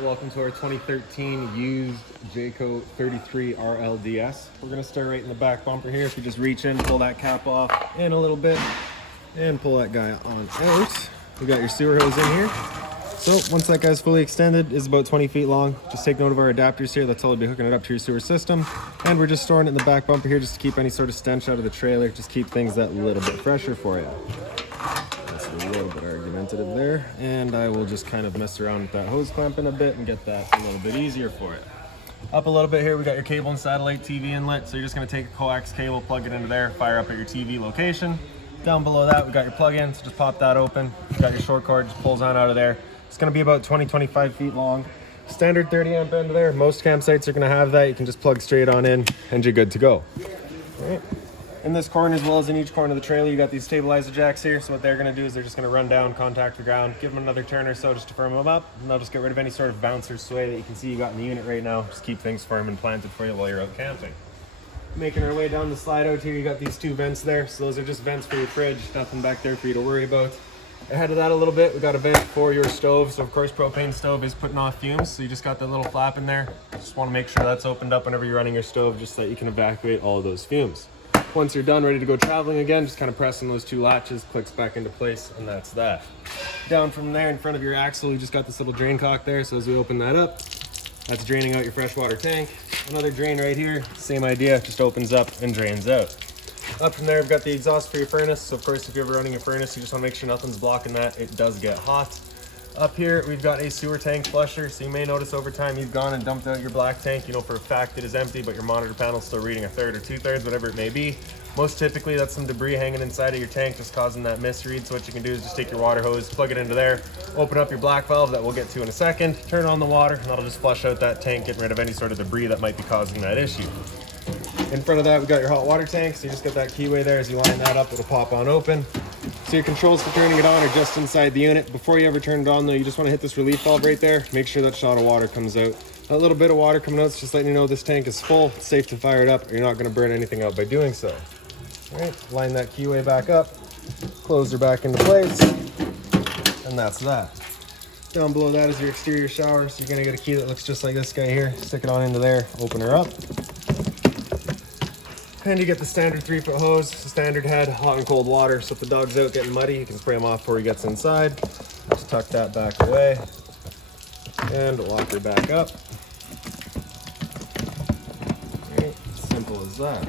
Welcome to our 2013 used Jayco 33 RLDS. We're going to start right in the back bumper here. If you just reach in, pull that cap off in a little bit, and pull that guy on out. We got your sewer hose in here. So once that guy's fully extended, it's about 20 feet long. Just take note of our adapters here. That's all we'll be hooking it up to your sewer system. And we're just storing it in the back bumper here just to keep any sort of stench out of the trailer. Just keep things that little bit fresher for you. That's a little bit argumentative there. And I will just kind of mess around with that hose clamping a bit and get that a little bit easier for you. Up a little bit here, we got your cable and satellite TV inlet. So you're just gonna take a coax cable, plug it into there, fire up at your TV location. Down below that, we got your plug-in, so just pop that open. You got your short cord, just pulls on out of there. It's gonna be about 20-25 feet long. Standard 30 amp end there. Most campsites are gonna have that. You can just plug straight on in and you're good to go. All right. In this corner, as well as in each corner of the trailer, you got these stabilizer jacks here. So what they're gonna do is they're just gonna run down, contact the ground, give them another turn or so just to firm them up, and they'll just get rid of any sort of bounce or sway that you can see you got in the unit right now. Just keep things firm and planted for you while you're out camping. Making our way down the slide out here, you got these two vents there. So those are just vents for your fridge, nothing back there for you to worry about. Ahead of that a little bit, we got a vent for your stove. So of course, propane stove is putting off fumes. So you just got that little flap in there. Just want to make sure that's opened up whenever you're running your stove, just so that you can evacuate all of those fumes. Once you're done, ready to go traveling again, just kind of pressing those two latches, clicks back into place, and that's that. Down from there in front of your axle, you just got this little drain cock there. So as we open that up, that's draining out your freshwater tank. Another drain right here, same idea, just opens up and drains out. Up from there, we've got the exhaust for your furnace. So of course, if you're ever running a furnace, you just want to make sure nothing's blocking that. It does get hot. Up here, we've got a sewer tank flusher. So you may notice over time you've gone and dumped out your black tank. You know for a fact it is empty, but your monitor panel's still reading 1/3 or 2/3, whatever it may be. Most typically, that's some debris hanging inside of your tank, just causing that misread. So what you can do is just take your water hose, plug it into there, open up your black valve that we'll get to in a second, turn on the water, and that'll just flush out that tank, getting rid of any sort of debris that might be causing that issue. In front of that, we got your hot water tank. So you just get that keyway there. As you line that up, it'll pop on open. So your controls for turning it on are just inside the unit. Before you ever turn it on though, you just want to hit this relief valve right there. Make sure that shot of water comes out. That little bit of water coming out is just letting you know this tank is full. It's safe to fire it up, or you're not going to burn anything out by doing so. All right, line that keyway back up, close her back into place, and that's that. Down below that is your exterior shower. So you're going to get a key that looks just like this guy here. Stick it on into there, open her up. And you get the standard 3-foot hose, standard head, hot and cold water. So if the dog's out getting muddy, you can spray him off before he gets inside. Just tuck that back away and lock her back up. Right, simple as that.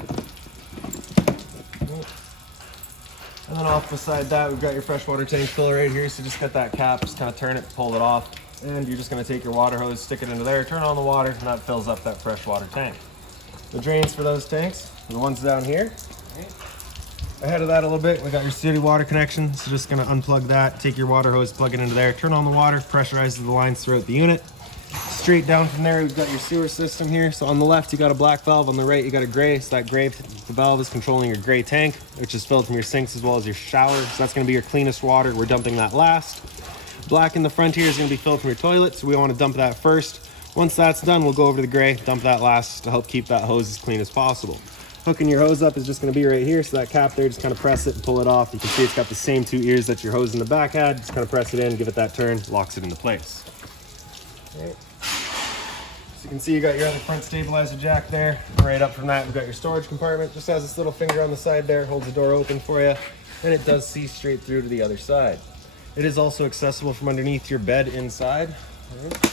And then off beside that, we've got your freshwater tank filler right here. So just get that cap, just kind of turn it, pull it off. And you're just gonna take your water hose, stick it into there, turn on the water, and that fills up that freshwater tank. The drains for those tanks, the ones down here. Ahead of that a little bit, we got your city water connection. So just gonna unplug that, take your water hose, plug it into there, turn on the water, pressurizes the lines throughout the unit. Straight down from there, we've got your sewer system here. So on the left, you got a black valve. On the right, you got a gray. So that gray, the valve is controlling your gray tank, which is filled from your sinks as well as your shower. So that's gonna be your cleanest water. We're dumping that last. Black in the front here is gonna be filled from your toilet. So we wanna dump that first. Once that's done, we'll go over to the gray, dump that last to help keep that hose as clean as possible. Hooking your hose up is just gonna be right here. So that cap there, just kind of press it and pull it off. You can see it's got the same two ears that your hose in the back had. Just kind of press it in, give it that turn, locks it into place. All right. So you can see you got your other front stabilizer jack there. Right up from that, we've got your storage compartment. Just has this little finger on the side there, holds the door open for you, and it does see straight through to the other side. It is also accessible from underneath your bed inside. All right.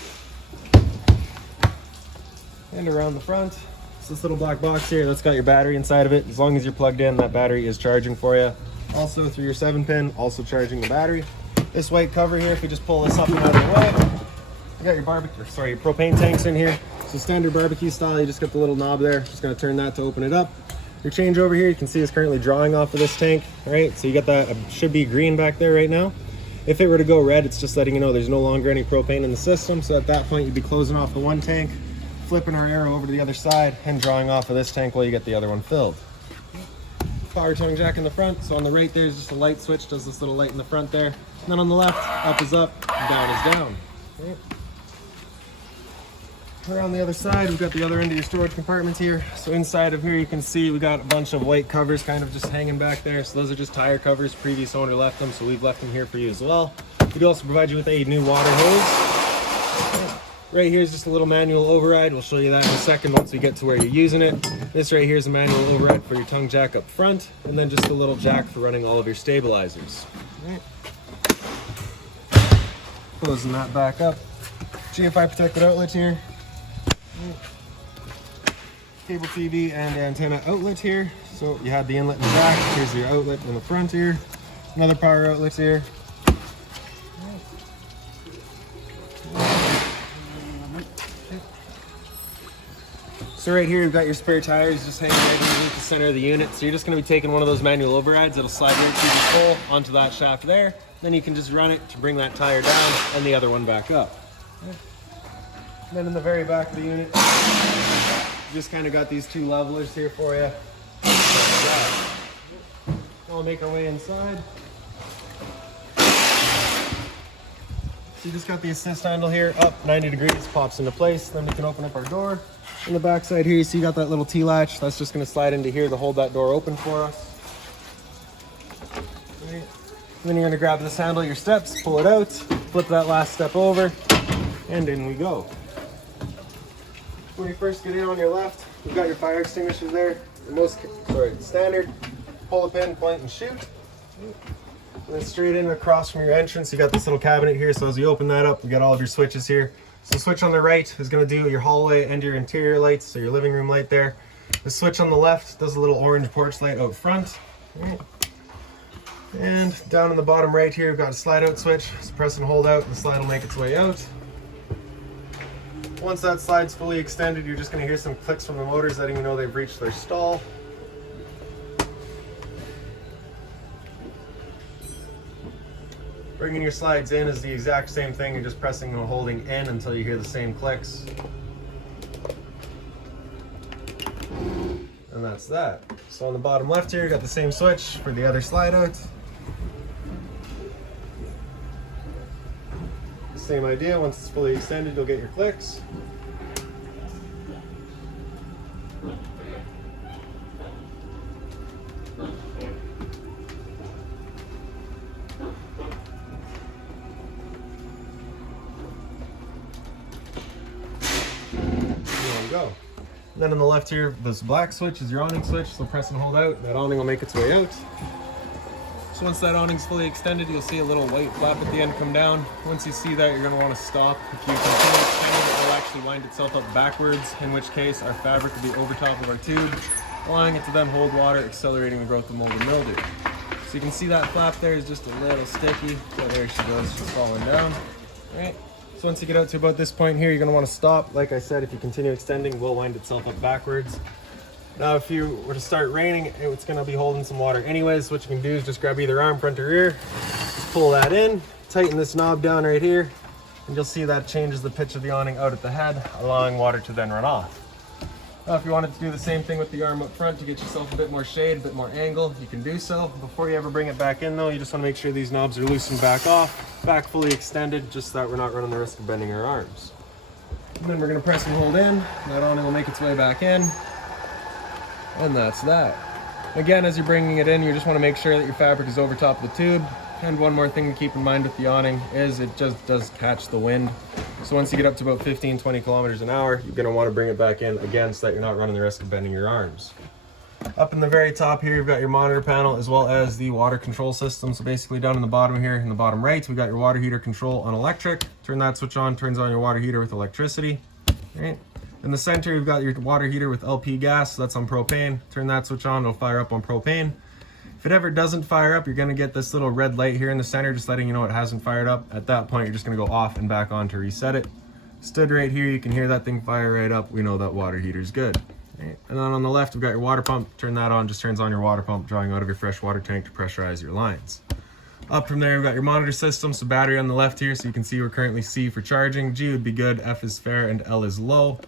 And around the front, it's this little black box here that's got your battery inside of it. As long as you're plugged in, that battery is charging for you. Also through your 7-pin, also charging the battery. This white cover here, if we just pull this up and out of the way, you got your your propane tanks in here. So standard barbecue style, you just got the little knob there. Just gonna turn that to open it up. Your change over here, you can see is currently drawing off of this tank. All right, so you got that, should be green back there right now. If it were to go red, it's just letting you know there's no longer any propane in the system. So at that point, you'd be closing off the one tank, flipping our arrow over to the other side, and drawing off of this tank while you get the other one filled. Power towing jack in the front. So on the right there's just a light switch, does this little light in the front there. And then on the left, up is up, and down is down. Okay. Around the other side, we've got the other end of your storage compartments here. So inside of here, you can see we got a bunch of white covers kind of just hanging back there. So those are just tire covers. Previous owner left them, so we've left them here for you as well. We do also provide you with a new water hose. Right here is just a little manual override. We'll show you that in a second once we get to where you're using it. This right here is a manual override for your tongue jack up front, and then just a little jack for running all of your stabilizers. Right. Closing that back up. Gfi Protected Outlet here. Cable TV and antenna outlet here. So you have the inlet in the back. Here's your outlet in the front here. Another power outlet here. So right here, you've got your spare tires just hanging right underneath the center of the unit. So you're just going to be taking one of those manual overrides. It'll slide right through the pole onto that shaft there. Then you can just run it to bring that tire down and the other one back up. And then in the very back of the unit, you just kind of got these two levelers here for you. I'll make our way inside. So you just got the assist handle here, up 90 degrees, pops into place. Then we can open up our door. On the back side here, you see you got that little T-latch. That's just going to slide into here to hold that door open for us. Right. Then you're going to grab this handle, your steps, pull it out, flip that last step over, and in we go. When you first get in on your left, you've got your fire extinguishers there. Standard. Pull the pin, point, and shoot. And then straight in across from your entrance, you got this little cabinet here. So as you open that up, you got all of your switches here. So the switch on the right is going to do your hallway and your interior lights, so your living room light there. The switch on the left does a little orange porch light out front. Right. And down in the bottom right here, we've got a slide out switch. So press and hold out, and the slide will make its way out. Once that slide's fully extended, you're just going to hear some clicks from the motors letting you know they've reached their stall. Bringing your slides in is the exact same thing. You're just pressing and holding in until you hear the same clicks. And that's that. So on the bottom left here, you got the same switch for the other slide out. Same idea, once it's fully extended, you'll get your clicks. Go. And then on the left here, this black switch is your awning switch, so press and hold out, that awning will make its way out. So once that awning's fully extended, you'll see a little white flap at the end come down. Once you see that, you're going to want to stop. If you continue extending, it will actually wind itself up backwards, in which case our fabric will be over top of our tube, allowing it to then hold water, accelerating the growth of mold and mildew. So you can see that flap there is just a little sticky. So there she goes, she's falling down. All right. So once you get out to about this point here, you're going to want to stop. Like I said, if you continue extending, it will wind itself up backwards. Now, if you were to start raining, it's going to be holding some water anyways. What you can do is just grab either arm, front or rear, just pull that in, tighten this knob down right here, and you'll see that changes the pitch of the awning out at the head, allowing water to then run off. Now, if you wanted to do the same thing with the arm up front to get yourself a bit more shade, a bit more angle, you can do so. Before you ever bring it back in though, you just want to make sure these knobs are loosened back off, back fully extended, just so that we're not running the risk of bending our arms. And then we're going to press and hold in, that awning will make its way back in, and that's that. Again, as you're bringing it in, you just want to make sure that your fabric is over top of the tube. And one more thing to keep in mind with the awning is it just does catch the wind. So once you get up to about 15-20 kilometers an hour, you're going to want to bring it back in again so that you're not running the risk of bending your arms. Up in the very top here, you've got your monitor panel as well as the water control system. So basically down in the bottom here, in the bottom right, we've got your water heater control on electric. Turn that switch on, turns on your water heater with electricity. All right. In the center, you've got your water heater with LP gas, so that's on propane. Turn that switch on, it'll fire up on propane. If it ever doesn't fire up, you're gonna get this little red light here in the center, just letting you know it hasn't fired up. At that point, you're just gonna go off and back on to reset it. Stood right here, you can hear that thing fire right up. We know that water heater's good. Right. And then on the left, we've got your water pump. Turn that on, just turns on your water pump, drawing out of your fresh water tank to pressurize your lines. Up from there, we've got your monitor system. So battery on the left here, so you can see we're currently C for charging. G would be good, F is fair, and L is low.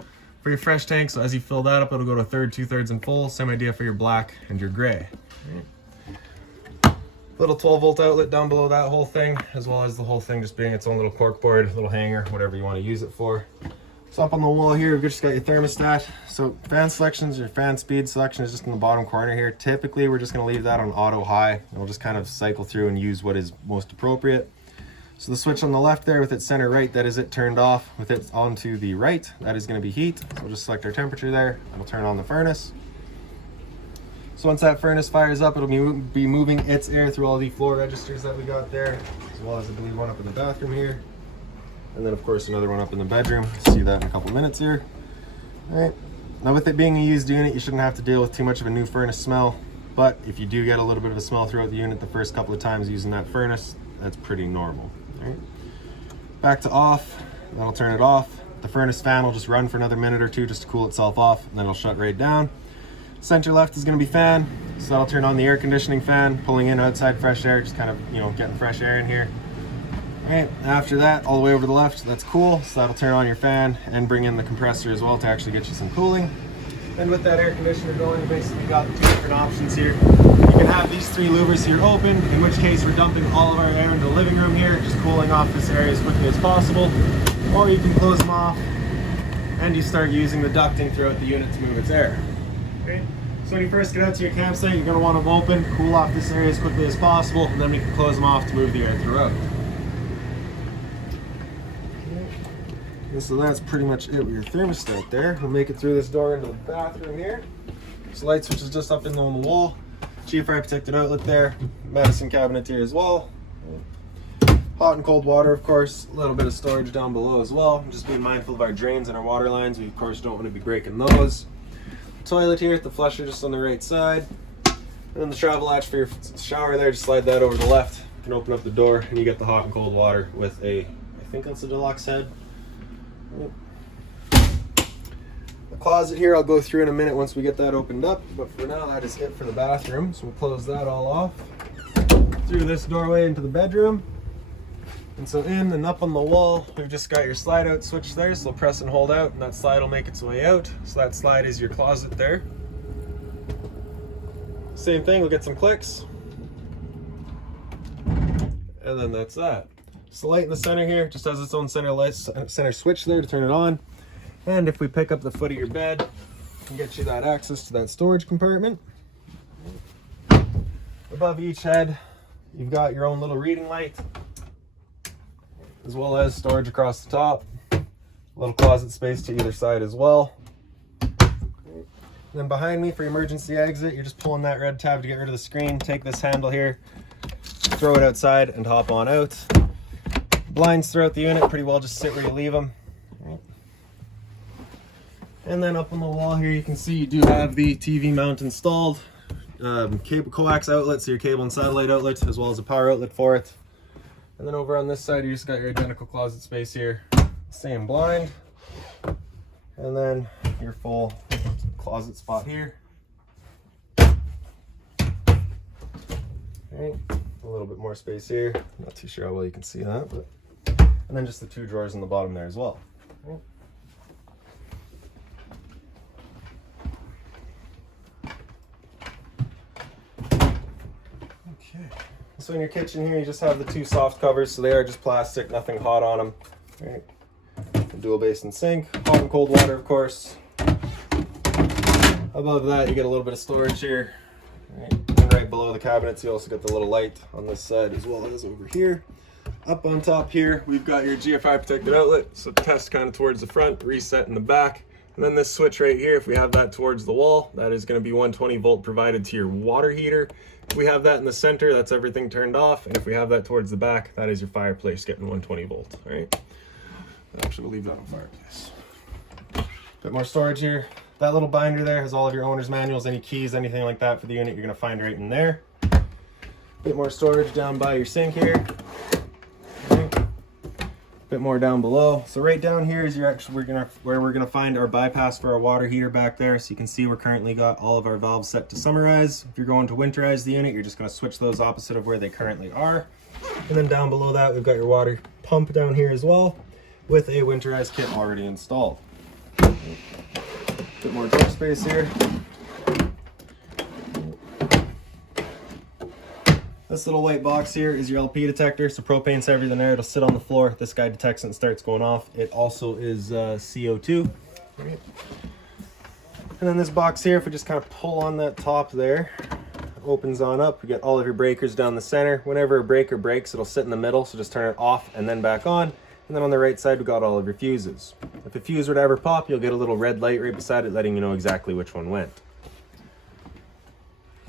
For your fresh tank, so as you fill that up, it'll go to a third, 2/3, and full. Same idea for your black and your gray. Right. Little 12-volt outlet down below that whole thing, as well as the whole thing just being its own little cork board, little hanger, whatever you want to use it for. So up on the wall here, we've just got your thermostat. So fan selections, your fan speed selection is just in the bottom corner here. Typically, we're just going to leave that on auto high, and we'll just kind of cycle through and use what is most appropriate. So the switch on the left there with its center right, that is it turned off. With it onto the right, that is going to be heat. So we'll just select our temperature there, and we'll turn on the furnace. So once that furnace fires up, it'll be moving its air through all the floor registers that we got there, as well as I believe one up in the bathroom here. And then of course another one up in the bedroom. See that in a couple minutes here. All right. Now with it being a used unit, you shouldn't have to deal with too much of a new furnace smell. But if you do get a little bit of a smell throughout the unit the first couple of times using that furnace, that's pretty normal. All right. Back to off, that'll turn it off. The furnace fan will just run for another minute or two just to cool itself off, and then it'll shut right down. Center left is going to be fan, so that'll turn on the air conditioning fan, pulling in outside fresh air, just kind of, you know, getting fresh air in here. All right, after that, all the way over to the left, that's cool, so that'll turn on your fan and bring in the compressor as well to actually get you some cooling. And with that air conditioner going, you basically got the two different options here. You can have these three louvers here open, in which case we're dumping all of our air into the living room here, just cooling off this area as quickly as possible. Or you can close them off and you start using the ducting throughout the unit to move its air. Okay. So when you first get out to your campsite, you're going to want them open, cool off this area as quickly as possible, and then we can close them off to move the air throughout. And so that's pretty much it with your thermostat there. We'll make it through this door into the bathroom here. So light switch is just up in on the wall. Gfi Protected Outlet there. Medicine cabinet here as well. Hot and cold water, of course. A little bit of storage down below as well. Just being mindful of our drains and our water lines. We of course don't want to be breaking those. Toilet here, the flusher just on the right side. And then the travel latch for your shower there, just slide that over to the left. You can open up the door and you get the hot and cold water with a, I think that's a deluxe head. The closet here I'll go through in a minute once we get that opened up, but for now that is it for the bathroom. So we'll close that all off. Through this doorway into the bedroom. And so in and up on the wall, we've just got your slide out switch there, so press and hold out, and that slide will make its way out. So that slide is your closet there. Same thing, we'll get some clicks. And then that's that. So the light in the center here just has its own center switch there to turn it on. And if we pick up the foot of your bed, we can get you that access to that storage compartment. Above each head, you've got your own little reading light, as well as storage across the top. A little closet space to either side as well. And then behind me for emergency exit, you're just pulling that red tab to get rid of the screen. Take this handle here, throw it outside and hop on out. Blinds throughout the unit pretty well just sit where you leave them. And then up on the wall here, you can see you do have the TV mount installed. Cable coax outlet, so your cable and satellite outlet, as well as a power outlet for it. And then over on this side, you just got your identical closet space here. Same blind. And then your full closet spot here. Alright, a little bit more space here. Not too sure how well you can see that, but. And then just the two drawers in the bottom there as well. Alright. Okay. So in your kitchen here, you just have the two soft covers, so they are just plastic, nothing hot on them. All right. Dual basin sink, hot and cold water, of course. Above that, you get a little bit of storage here. All right. And right below the cabinets, you also get the little light on this side as well as over here. Up on top here, we've got your Gfi Protected Outlet, so test kind of towards the front, reset in the back. And then this switch right here, if we have that towards the wall, that is going to be 120 volt provided to your water heater. If we have that in the center, that's everything turned off. And if we have that towards the back, that is your fireplace getting 120 volt, all right? Actually, we'll leave that on fireplace. Bit more storage here. That little binder there has all of your owner's manuals, any keys, anything like that for the unit, you're going to find right in there. Bit more storage down by your sink here. Bit more down below. So right down here is where we're gonna find our bypass for our water heater back there. So you can see we're currently got all of our valves set to summerize. If you're going to winterize the unit, you're just gonna switch those opposite of where they currently are. And then down below that, we've got your water pump down here as well, with a winterized kit already installed. Bit more drawer space here. This little white box here is your LP detector, so propane's heavier than air. It'll sit on the floor. This guy detects it and starts going off. It also is CO2. And then this box here, if we just kind of pull on that top there, opens on up. You get all of your breakers down the center. Whenever a breaker breaks, it'll sit in the middle, so just turn it off and then back on. And then on the right side, we got all of your fuses. If a fuse were to ever pop, you'll get a little red light right beside it, letting you know exactly which one went.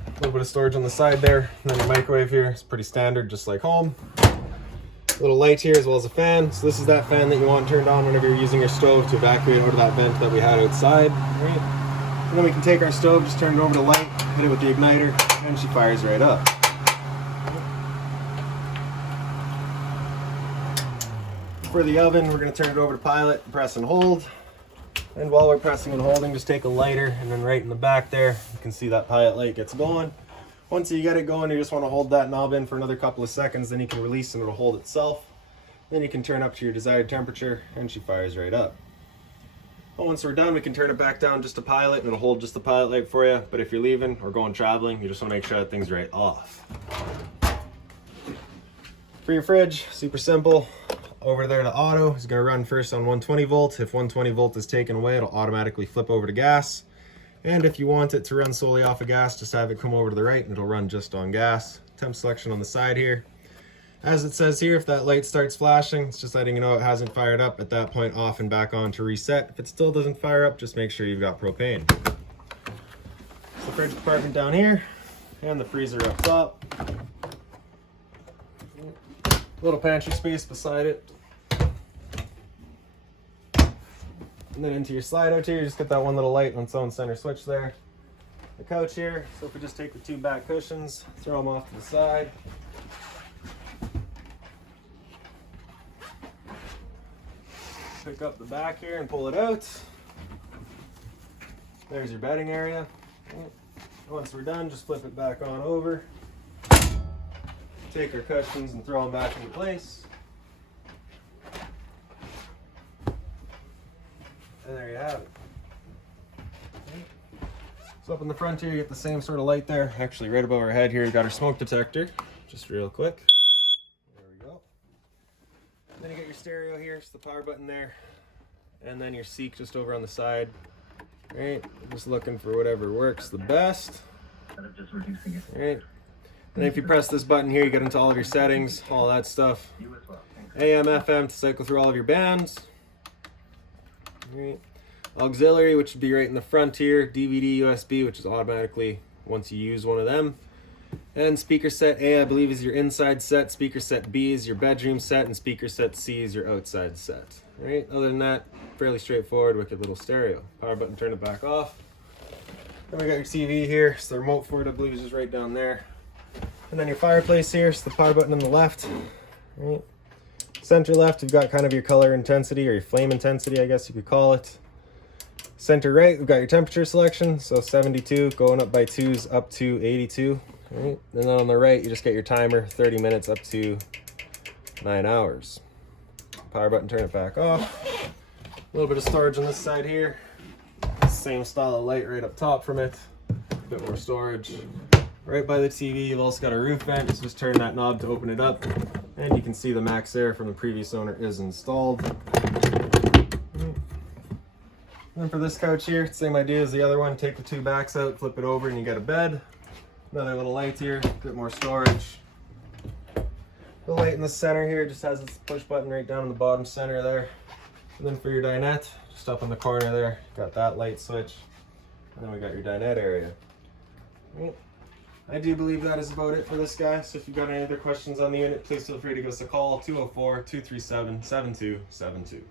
A little bit of storage on the side there. And then your microwave here is pretty standard, just like home. Little light here as well as a fan. So this is that fan that you want turned on whenever you're using your stove to evacuate out of that vent that we had outside. Right? And then we can take our stove, just turn it over to light, hit it with the igniter, and she fires right up. For the oven, we're going to turn it over to pilot, press and hold. And while we're pressing and holding, just take a lighter, and then right in the back there, you can see that pilot light gets going. Once you get it going, you just want to hold that knob in for another couple of seconds, then you can release and it'll hold itself. Then you can turn up to your desired temperature, and she fires right up. Well, once we're done, we can turn it back down just to pilot, and it'll hold just the pilot light for you. But if you're leaving or going traveling, you just want to make sure that thing's right off. For your fridge, super simple. Over there to auto, it's going to run first on 120 volt. If 120 volt is taken away, it'll automatically flip over to gas. And if you want it to run solely off of gas, just have it come over to the right and it'll run just on gas. Temp selection on the side here. As it says here, if that light starts flashing, it's just letting you know it hasn't fired up. At that point, off and back on to reset. If it still doesn't fire up, just make sure you've got propane. It's the fridge compartment down here and the freezer up top. Little pantry space beside it. And then into your slide out here, you just get that one little light on its own center switch there. The couch here, so if we just take the two back cushions, throw them off to the side. Pick up the back here and pull it out. There's your bedding area. Once we're done, just flip it back on over. Take our cushions and throw them back into place. And there you have it. So up in the front here, you get the same sort of light there. Actually, right above our head here, you got our smoke detector. Just real quick. There we go. Then you get your stereo here, it's the power button there. And then your seek just over on the side. Right, just looking for whatever works the best. Right. And if you press this button here, you get into all of your settings, all that stuff. AM, FM to cycle through all of your bands. Right. Auxiliary, which would be right in the front here. DVD, USB, which is automatically once you use one of them. And speaker set A, I believe, is your inside set. Speaker set B is your bedroom set, and speaker set C is your outside set. Right. Other than that, fairly straightforward, wicked little stereo. Power button, turn it back off. Then we got your TV here. So the remote for it, I believe, is just right down there. And then your fireplace here. So the power button on the left. Right. Center left, you've got kind of your color intensity, or your flame intensity, I guess you could call it. Center right, we've got your temperature selection, so 72, going up by 2s up to 82. Right. And then on the right, you just get your timer, 30 minutes up to 9 hours. Power button, turn it back off. A little bit of storage on this side here. Same style of light right up top from it. A bit more storage. Right by the TV, you've also got a roof vent. Just turn that knob to open it up. And you can see the max air from the previous owner is installed. And then for this couch here, same idea as the other one. Take the two backs out, flip it over, and you get a bed. Another little light here, a bit more storage. The light in the center here just has this push button right down in the bottom center there. And then for your dinette, just up in the corner there, got that light switch. And then we got your dinette area. I do believe that is about it for this guy. So if you've got any other questions on the unit, please feel free to give us a call, 204-237-7272.